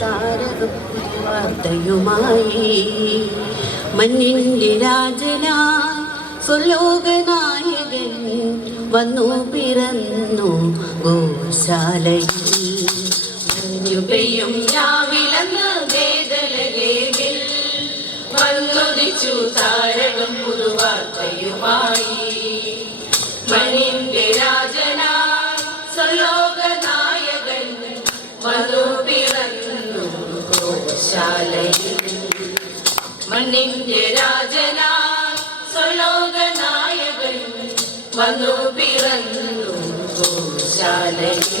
താരകം വാർത്തയുമായി. മഞ്ഞിന്റെ സ്വലോകനായകൻ വന്നു പിറന്നു ഗോശാലയിൽ. മഞ്ഞു പെയ്യും ഗോശാലയിൽ മണ്ണിന്റെ രാജനായി സ്വലോകനായകൻ വന്നു പിറന്നു ഗോശാലയിൽ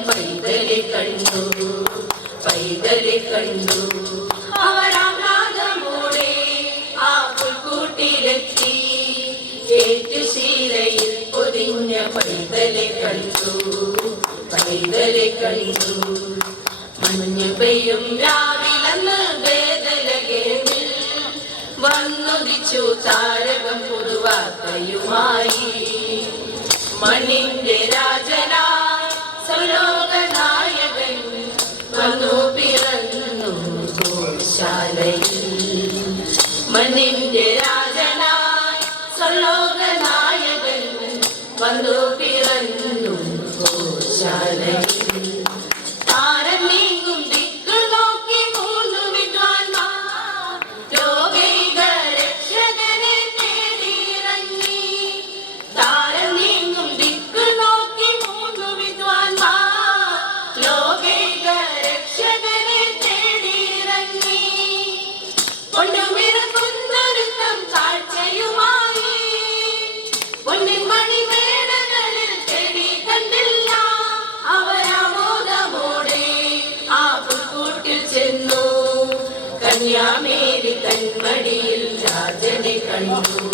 പൈതലെ കണ്ടു പൈതലെ കണ്ടു. പൈതലെ കണ്ടു പൈതലെ കണ്ടു. പെയ്യും രാവിലെന്ന് വേദലകേമിൽ വന്നുദിച്ചു താരകം പുതുവാർത്തയുമായി. മണിന്റെ രാജനായി മണ്ണിന്റെ രാജനായി സ്വലോകനായകൻ വന്നു പിറന്നു ഗോശാലയിൽ കന്യാമേരി കൺമടിയിൽ രാജനെ കണ്ടു.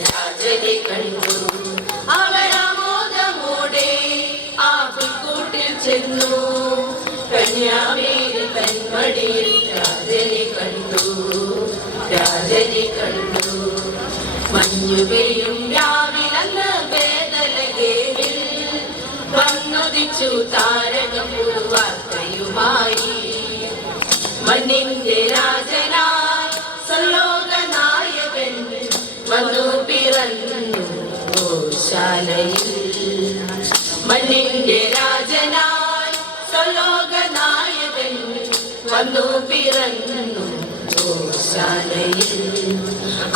രാജനെ കണ്ടു. അവരാമോദമോടെ ആ പുൽക്കൂട്ടിൽ ചെന്നു. കന്യാമേരി കൺമടിയിൽ രാജനെ കണ്ടു. രാജനെ കണ്ടു. മഞ്ഞു പെയ്യും രാവിലന്ന് വേദലകേവിൽ. വന്നുദിച്ചു താരകം ഗോശാലയിൽ മണ്ണിന്റെ രാജനായി സ്വലോകനായകൻ വന്നു പിറന്നു ഗോശാലയിൽ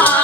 ആഹാ